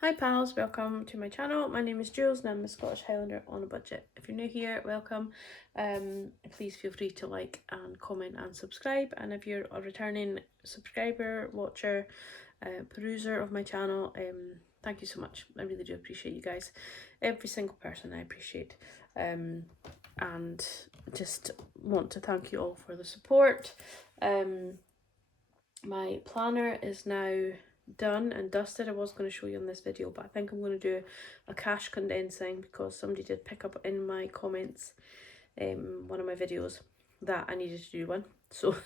Hi pals, welcome to my channel. My name is Julz and I'm a Scottish Highlander on a budget. If you're new here, welcome. Please feel free to like and comment and subscribe. And if you're a returning subscriber, watcher, peruser of my channel, thank you so much. I really do appreciate you guys. Every single person I appreciate. And just want to thank you all for the support. My planner is now done and dusted. I was going to show you in this video, but I think I'm going to do a cash condensing because somebody did pick up in my comments one of my videos that I needed to do one, so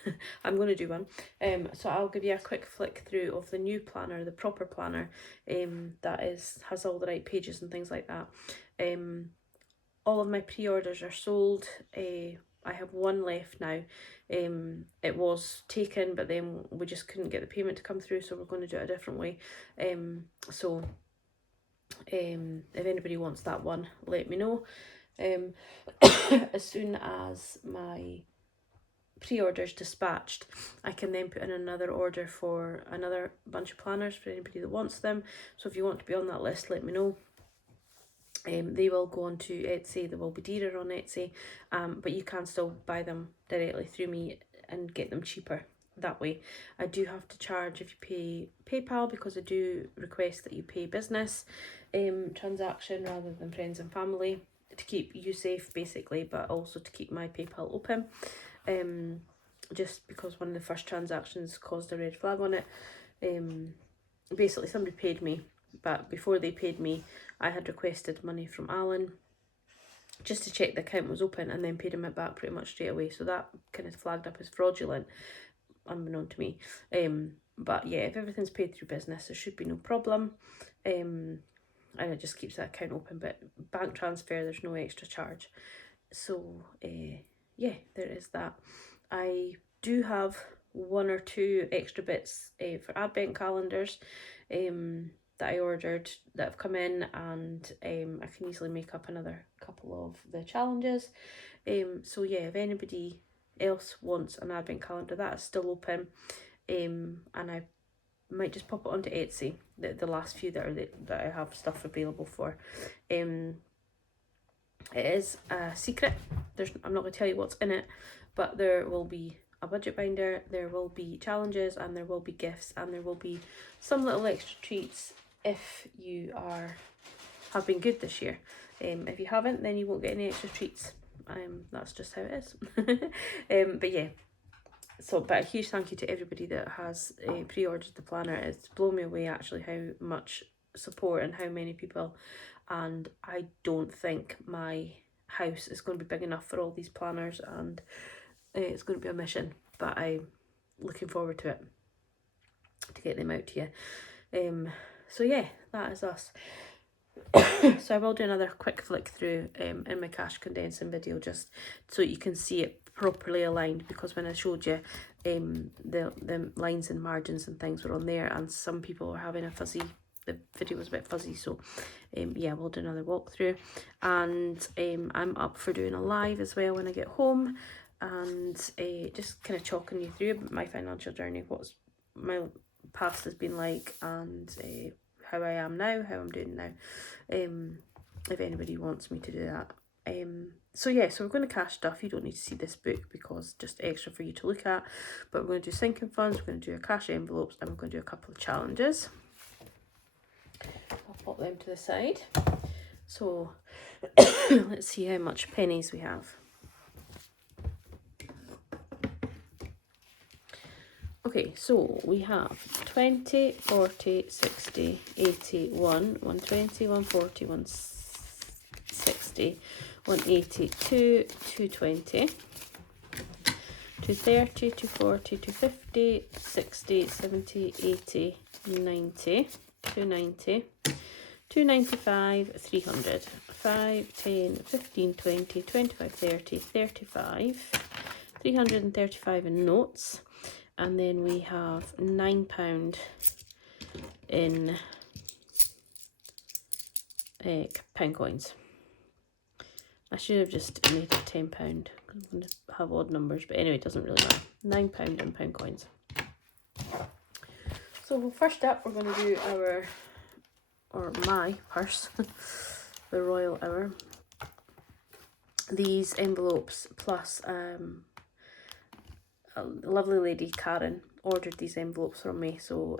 I'm going to do one. So I'll give you a quick flick through of the new planner, the proper planner, that has all the right pages and things like that. All of my pre-orders are sold. I have one left now. It was taken, but then we just couldn't get the payment to come through, so we're going to do it a different way. So if anybody wants that one, let me know. As soon as my pre-orders dispatched, I can then put in another order for another bunch of planners for anybody that wants them. So if you want to be on that list, let me know. They will go on to Etsy. They will be dearer on Etsy, but you can still buy them directly through me and get them cheaper that way. I do have to charge if you pay PayPal, because I do request that you pay business transaction rather than friends and family, to keep you safe basically, but also to keep my PayPal open, just because one of the first transactions caused a red flag on it. Basically somebody paid me, but before they paid me, I had requested money from Alan just to check the account was open, and then paid him it back pretty much straight away. So that kind of flagged up as fraudulent, unbeknown to me. But yeah, if everything's paid through business, there should be no problem. And it just keeps that account open. But bank transfer, there's no extra charge. So yeah, there is that. I do have one or two extra bits for advent calendars that I ordered that have come in, and I can easily make up another couple of the challenges. So yeah, if anybody else wants an advent calendar, that is still open, and I might just pop it onto Etsy, the last few that I have stuff available for. It is a secret. I'm not going to tell you what's in it, but there will be a budget binder, there will be challenges, and there will be gifts, and there will be some little extra treats if you have been good this year. If you haven't, then you won't get any extra treats. That's just how it is. But yeah, but a huge thank you to everybody that has pre-ordered the planner. It's blown me away actually how much support and how many people, and I don't think my house is going to be big enough for all these planners, and it's going to be a mission, but I'm looking forward to it, to get them out to you. So yeah, that is us. So I will do another quick flick through in my cash condensing video, just so you can see it properly aligned, because when I showed you the lines and margins and things were on there, and some people were having the video was a bit fuzzy. So yeah, we'll do another walkthrough, and I'm up for doing a live as well when I get home, and just kind of chalking you through my financial journey, what's my past has been like, and how I am now, how I'm doing now, if anybody wants me to do that. So yeah, so we're going to cash stuff. You don't need to see this book because just extra for you to look at, but we're going to do sinking funds, we're going to do a cash envelopes, and we're going to do a couple of challenges. I'll pop them to the side. So let's see how much pennies we have. Okay, so we have 20, 40, 60, 80, 120, 140, 160, 180, 220, 230, 240, 250, 60, 70, 80, 90, 290, 295, 300, 5, 10, 15, 20, 25, 30, 35, 335 in notes. And then we have £9 in pound coins. I should have just made it £10 because I'm going to have odd numbers, but anyway, it doesn't really matter. £9 in pound coins. So first up, we're going to do our or my purse, the Royal Hour. These envelopes plus a lovely lady, Karen, ordered these envelopes from me, so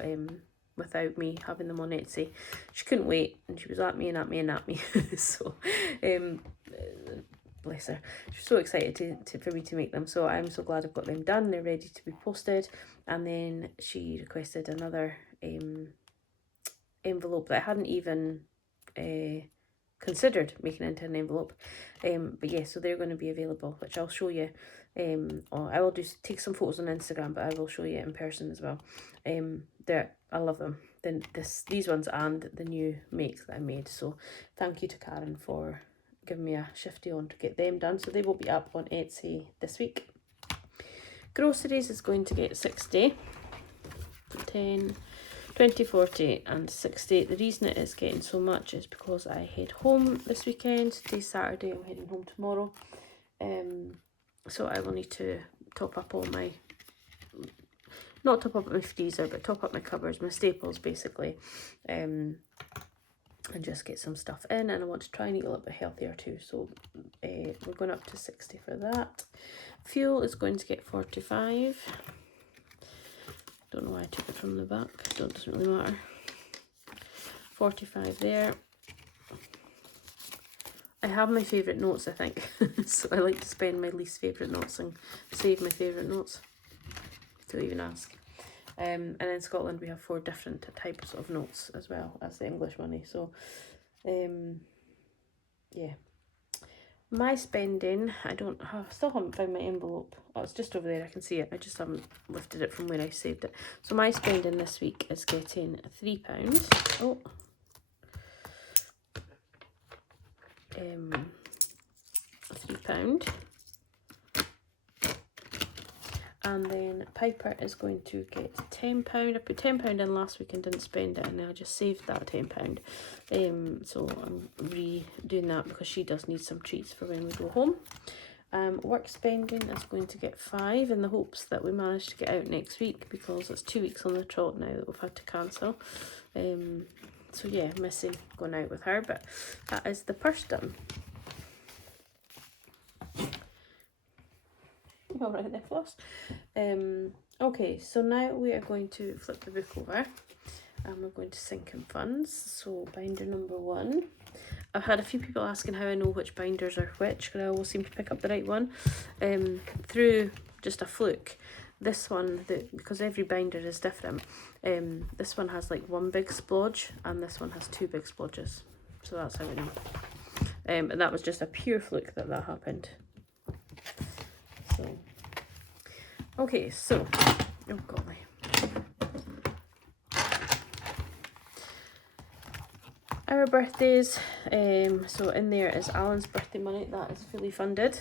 without me having them on Etsy. She couldn't wait, and she was at me and at me and at me. So bless her. She's so excited for me to make them, so I'm so glad I've got them done. They're ready to be posted. And then she requested another envelope that I hadn't even considered making into an envelope, but yeah, so they're going to be available, which I'll show you. Or I will just take some photos on Instagram, but I will show you in person as well. I love them. Then these ones and the new makes that I made. So thank you to Karen for giving me a shifty on to get them done. So they will be up on Etsy this week. Groceries is going to get 60, 10, 20, 40 and 60. The reason it is getting so much is because I head home this weekend. Today's Saturday, I'm heading home tomorrow. So I will need to top up all my, not top up my freezer, but top up my cupboards, my staples basically. And just get some stuff in, and I want to try and eat a little bit healthier too. So we're going up to 60 for that. Fuel is going to get 45. Don't know why I took it from the back, so it doesn't really matter. 45 there. I have my favourite notes, I think. So I like to spend my least favourite notes and save my favourite notes. Don't even ask. And in Scotland we have 4 different types of notes as well as the English money. So yeah. My spending, I still haven't found my envelope. Oh, it's just over there, I can see it. I just haven't lifted it from where I saved it. So my spending this week is getting £3. Oh. £3. And then Piper is going to get £10. I put £10 in last week and didn't spend it, and I just saved that £10. So I'm redoing that because she does need some treats for when we go home. Work spending is going to get 5 in the hopes that we manage to get out next week, because it's 2 weeks on the trot now that we've had to cancel. So yeah, missing going out with her, but that is the purse done. All right there, Floss. Okay, so now we are going to flip the book over and we're going to sink in funds. So binder number 1. I've had a few people asking how I know which binders are which, because I always seem to pick up the right one through just a fluke. This one, because every binder is different, this one has like 1 big splodge and this one has 2 big splodges. So that's how I know. And that was just a pure fluke that happened. So, okay, so, oh golly. Our birthdays, so in there is Alan's birthday money, that is fully funded.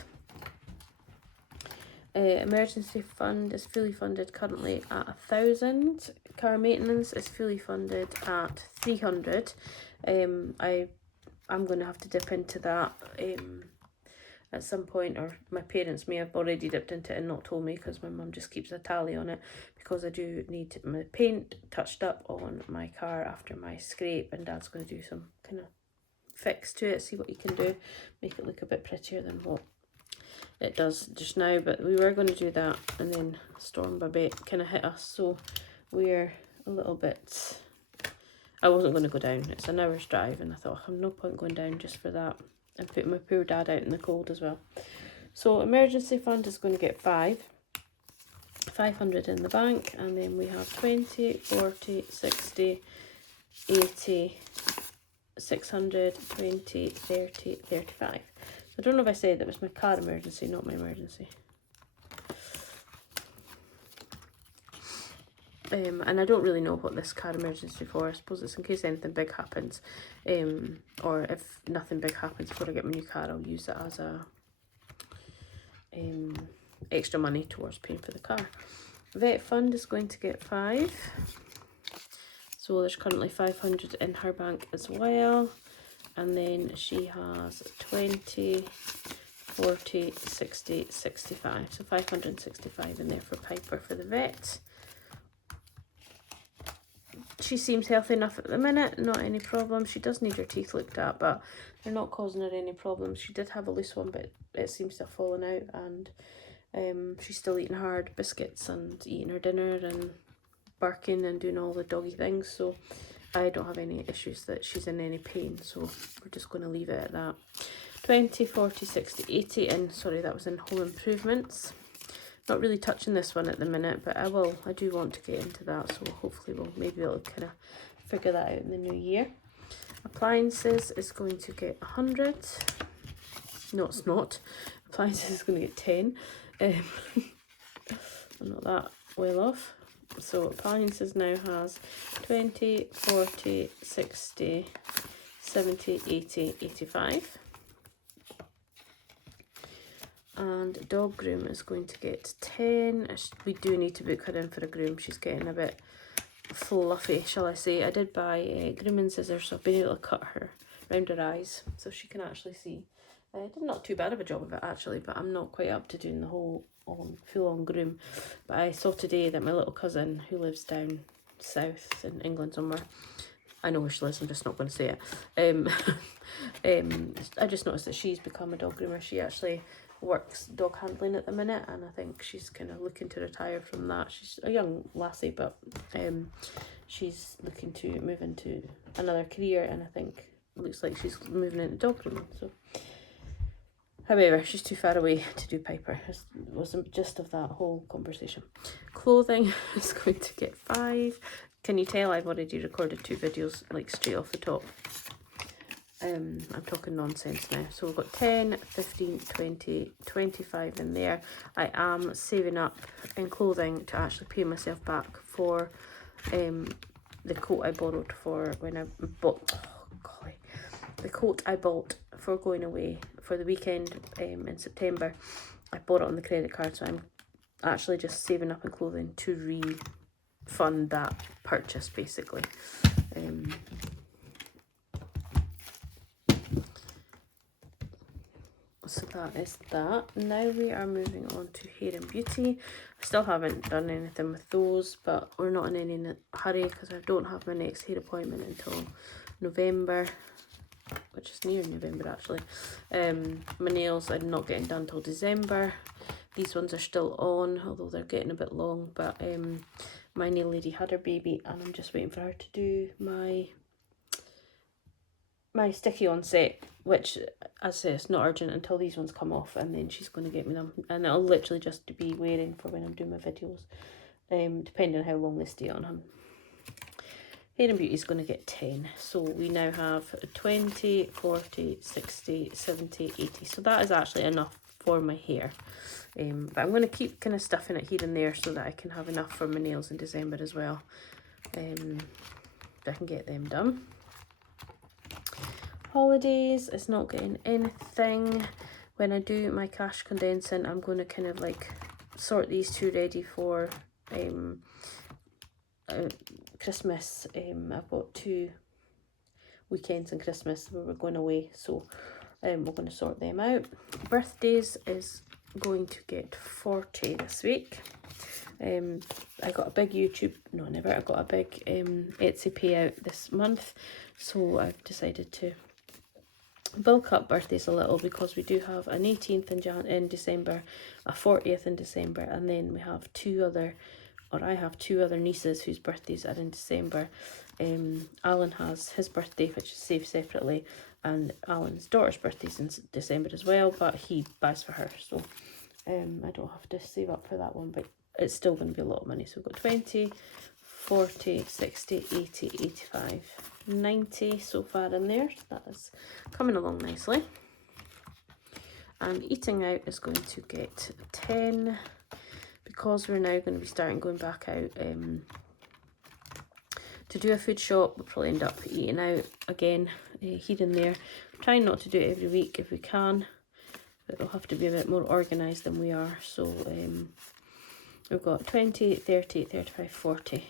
Emergency fund is fully funded currently at 1,000. Car maintenance is fully funded at 300. I'm going to have to dip into that at some point, or my parents may have already dipped into it and not told me, because my mum just keeps a tally on it, because I do need my paint touched up on my car after my scrape, and Dad's going to do some kind of fix to it, see what he can do, make it look a bit prettier than what it does just now. But we were going to do that, and then Storm Babette kind of hit us, so we're a little bit, I wasn't going to go down. It's an hour's drive, and I thought, I have no point going down just for that and putting my poor dad out in the cold as well. So emergency fund is going to get 500 in the bank, and then we have 20, 40, 60, 80, 600, 20, 30, 35. I don't know if I said that was my car emergency, not my emergency. And I don't really know what this car emergency for. I suppose it's in case anything big happens, or if nothing big happens before I get my new car, I'll use it as a extra money towards paying for the car. Vet fund is going to get 5. So there's currently 500 in her bank as well. And then she has 20, 40, 60, 65. So 565 in there for Piper for the vet. she seems healthy enough at the minute, not any problems. She does need her teeth looked at, but they're not causing her any problems. She did have a loose one, but it seems to have fallen out, and she's still eating hard biscuits and eating her dinner and barking and doing all the doggy things, so I don't have any issues that she's in any pain, so we're just going to leave it at that. 20, 40, 60, 80, and sorry, that was in home improvements. Not really touching this one at the minute, but I will. I do want to get into that, so hopefully maybe we'll kind of figure that out in the new year. Appliances is going to get 100. No, it's not. Appliances is going to get 10. I'm not that well off. So appliances now has 20, 40, 60, 70, 80, 85. And dog groom is going to get 10. We do need to book her in for a groom. She's getting a bit fluffy, shall I say. I did buy grooming scissors, so I've been able to cut her around her eyes so she can actually see. I did not too bad of a job of it actually, but I'm not quite up to doing the whole full-on groom. But I saw today that my little cousin, who lives down south in England somewhere, I know where she lives, I'm just not going to say it. I just noticed that she's become a dog groomer. She actually works dog handling at the minute, and I think she's kind of looking to retire from that. She's a young lassie, but she's looking to move into another career, and I think it looks like she's moving into dog grooming. So, however, she's too far away to do Piper. It was the gist of that whole conversation. Clothing is going to get 5. Can you tell I've already recorded 2 videos like straight off the top? I'm talking nonsense now. So we've got 10, 15, 20, 25 in there. I am saving up in clothing to actually pay myself back for the coat I borrowed for when I bought, the coat I bought for going away for the weekend in September. I bought it on the credit card, so I'm actually just saving up in clothing to refund that purchase, basically. So that is that. Now we are moving on to hair and beauty. I still haven't done anything with those, but we're not in any hurry because I don't have my next hair appointment until November, which is near November actually. My nails I'm not getting done till December. These ones are still on, although they're getting a bit long, but my nail lady had her baby and I'm just waiting for her to do my sticky on set, which, as I say, it's not urgent until these ones come off, and then she's going to get me them, and it'll literally just be wearing for when I'm doing my videos, depending on how long they stay on him. Hair and beauty is going to get 10, so we now have 20, 40, 60, 70, 80, so that is actually enough for my hair. But I'm going to keep kind of stuffing it here and there so that I can have enough for my nails in December as well, so I can get them done. Holidays is not getting anything. When I do my cash condensing, I'm going to kind of like sort these 2 ready for Christmas. I've got 2 weekends in Christmas where we're going away, so we're going to sort them out. Birthdays is going to get 40 this week. I got a big I got a big Etsy payout this month, so I've decided to bulk up birthdays a little because we do have an 18th in December, a 40th in December, and then we have I have 2 other nieces whose birthdays are in December. Alan has his birthday, which is saved separately, and Alan's daughter's birthday's in December as well, but he buys for her, so I don't have to save up for that one, but it's still going to be a lot of money. So we've got 20, 40, 60, 80, 85, 90 so far in there. So that is coming along nicely. And eating out is going to get 10 because we're now going to be going back out to do a food shop. We'll probably end up eating out again here and there. Trying not to do it every week if we can, but we'll have to be a bit more organised than we are. So we've got 20, 30, 35, 40.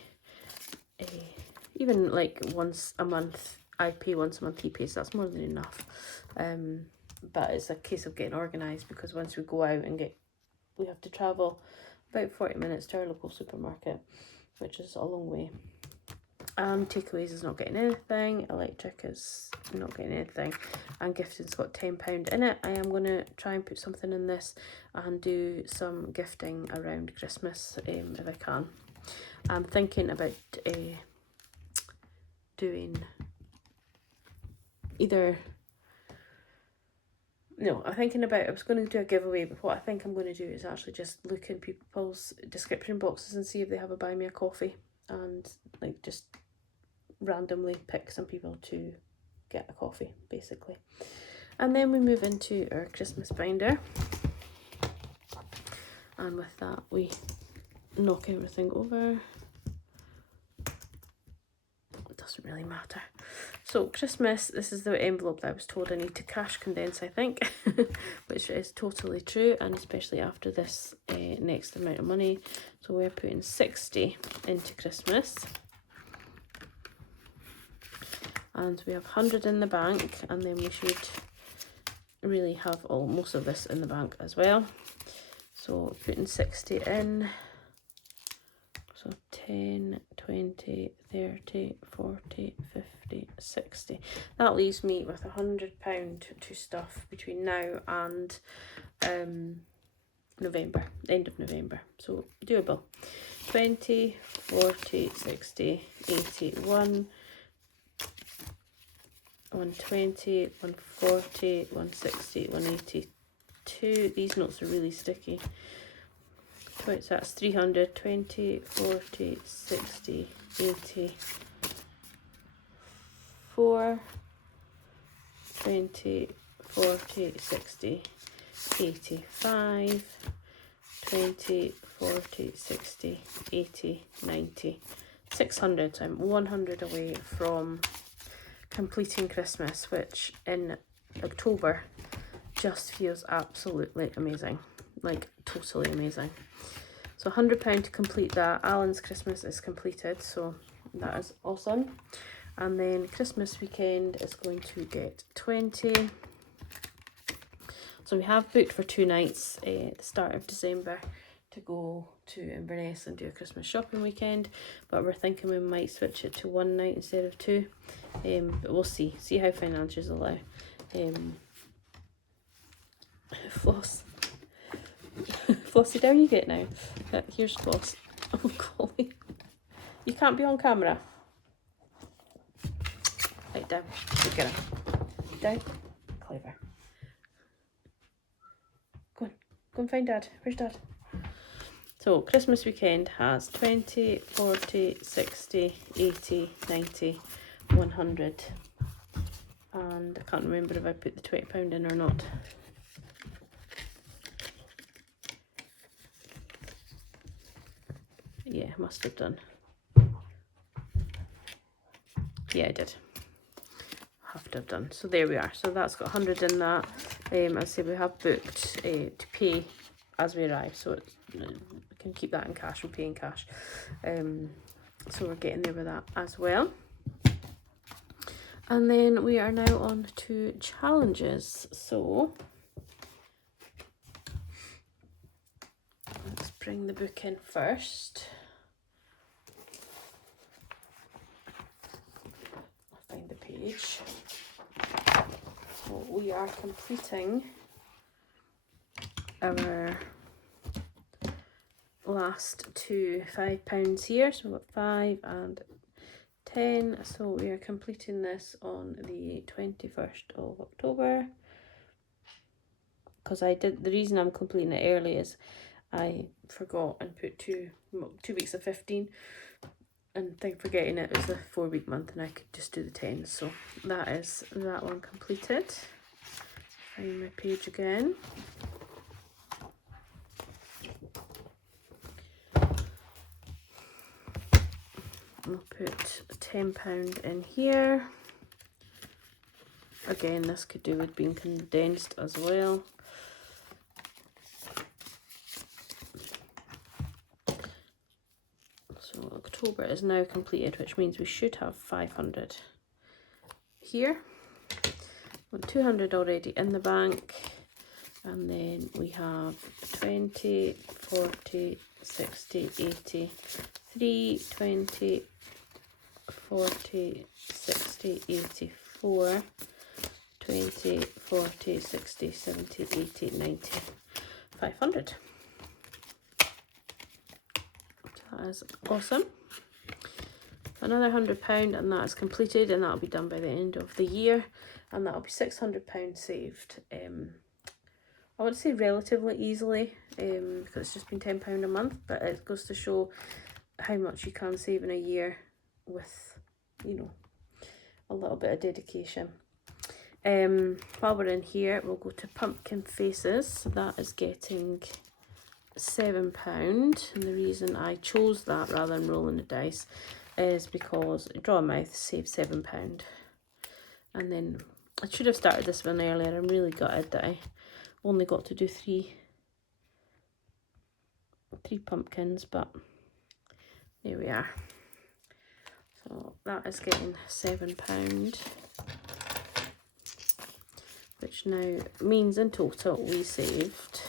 Even like once a month, I pay once a month, he pays, that's more than enough. But it's a case of getting organised because once we go out and we have to travel about 40 minutes to our local supermarket, which is a long way. Takeaways is not getting anything, electric is not getting anything, and gifting's got £10 in it. I am going to try and put something in this and do some gifting around Christmas if I can. I'm thinking about doing either... No, I'm thinking about, I was going to do a giveaway, but what I think I'm going to do is actually just look in people's description boxes and see if they have a buy me a coffee, and like just randomly pick some people to get a coffee, basically. And then we move into our Christmas binder, and with that we knock everything over. It doesn't really matter. So Christmas, this is the envelope that I was told I need to cash condense, I think, which is totally true, and especially after this next amount of money. So we're putting 60 into Christmas, and we have 100 in the bank, and then we should really have most of this in the bank as well. So putting 60 in, so 10, 20, 30, 40, 50, 60. That leaves me with £100 to stuff between now and November, end of November. So doable. 20, 40, 60, 80, 120, 140, 160, 182. These notes are really sticky. So that's 300, 20, 40, 60, 80, 4, 20, 40, 60, 85, 20, 40, 60, 80, 90, 600. So I'm 100 away from completing Christmas, which in October just feels absolutely amazing, like totally amazing. So £100 to complete that. Alan's Christmas is completed, so that is awesome. And then Christmas weekend is going to get 20. So we have booked for 2 nights at the start of December to go to Inverness and do a Christmas shopping weekend, but we're thinking we might switch it to 1 night instead of 2. But we'll see how financials allow. Floss. Flossy, down you get now. Here's Floss. Oh golly. You can't be on camera. Right, down. Look at her. Down. Clever. Go and find Dad. Where's Dad? So Christmas weekend has 20, 40, 60, 80, 90, 100. And I can't remember if I put the £20 in or not. Yeah, must have done. Yeah, I did. Have to have done. So there we are. So that's got 100 in that. I say we have booked to pay as we arrive, so we can keep that in cash and pay in cash. So we're getting there with that as well. And then we are now on to challenges. So let's bring the book in first. I'll find the page. So we are completing our last 2 £5 here. So we've got 5 and 10. So we are completing this on the 21st of October. Because the reason I'm completing it early is I forgot and put 2 weeks of 15, and forgetting it was a 4-week month and I could just do the 10. So that is that one completed. Find my page again. I'll put £10 in here. Again, this could do with being condensed as well. So October is now completed, which means we should have 500 here. With 200 already in the bank, and then we have 20, 40, 60, 80, 3, 20, 40, 60, 84, 20, 40, 60, 70, 80, 90, 500. That is awesome. Another £100 and that is completed, and that'll be done by the end of the year, and that'll be £600 saved. I would say relatively easily, because it's just been £10 a month, but it goes to show how much you can save in a year with, you know, a little bit of dedication. While we're in here, we'll go to pumpkin faces. So that is getting £7, and the reason I chose that rather than rolling the dice is because draw a mouth saves £7. And then I should have started this one earlier. I'm really gutted that I only got to do three pumpkins, but there we are. So that is getting £7, which now means in total we saved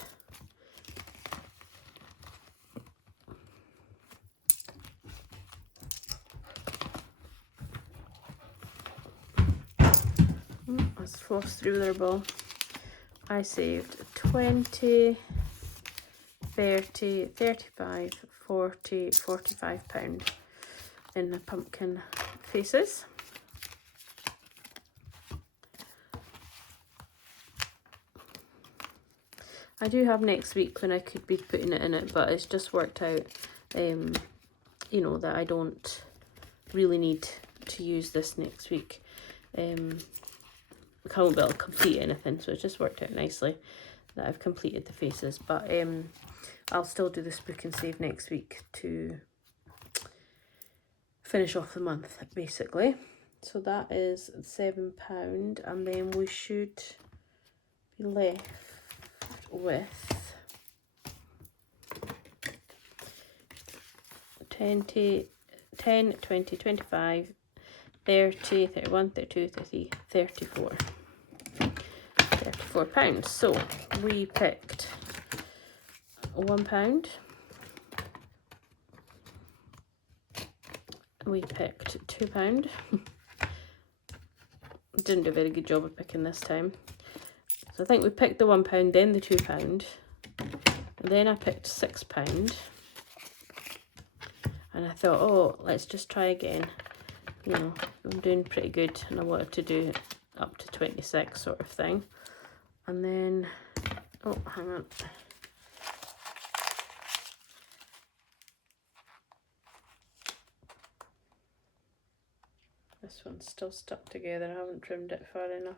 let's floss through their ball. I saved 20, 30, 35, 40, £45 in the pumpkin faces. I do have next week when I could be putting it in it, but it's just worked out, you know, that I don't really need to use this next week. I won't be able to complete anything, so it just worked out nicely that I've completed the faces, but I'll still do this book and save next week to finish off the month, basically. So that is £7, and then we should be left with 10, 20, 25, 30, 31, 32, 33, 34. £34. So we picked £1. We picked £2. Didn't do a very good job of picking this time. So I think we picked the £1, then the £2, and then I picked £6. And I thought, oh, let's just try again. You know, I'm doing pretty good, and I wanted to do up to 26 sort of thing. And then, oh, hang on. This one's still stuck together. I haven't trimmed it far enough.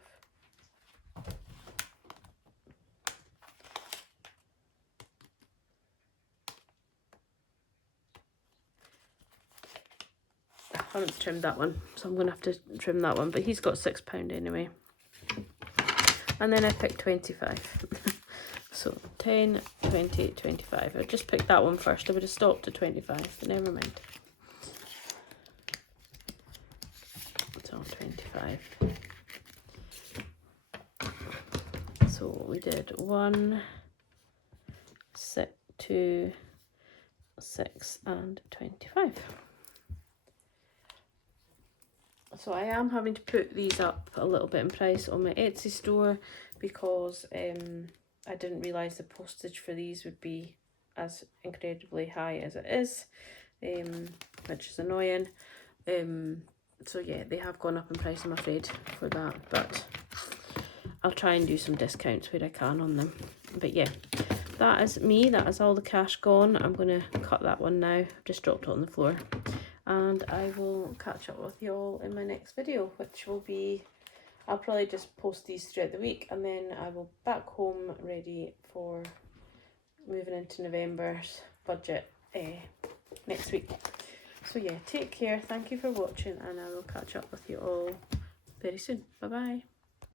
I haven't trimmed that one, so I'm going to have to trim that one, but he's got £6 anyway. And then I picked 25. So 10, 20, 25. I just picked that one first. I would have stopped at 25, but never mind. So 25. So we did 1, 6, 2, 6, and 25. So I am having to put these up a little bit in price on my Etsy store because I didn't realise the postage for these would be as incredibly high as it is, which is annoying. So yeah, they have gone up in price, I'm afraid, for that, but I'll try and do some discounts where I can on them. But yeah, that is me. That is all the cash gone. I'm going to cut that one now. I've just dropped it on the floor. And I will catch up with you all in my next video, which will be, I'll probably just post these throughout the week, and then I will be back home ready for moving into November's budget next week. So yeah, take care, thank you for watching, and I will catch up with you all very soon. Bye bye.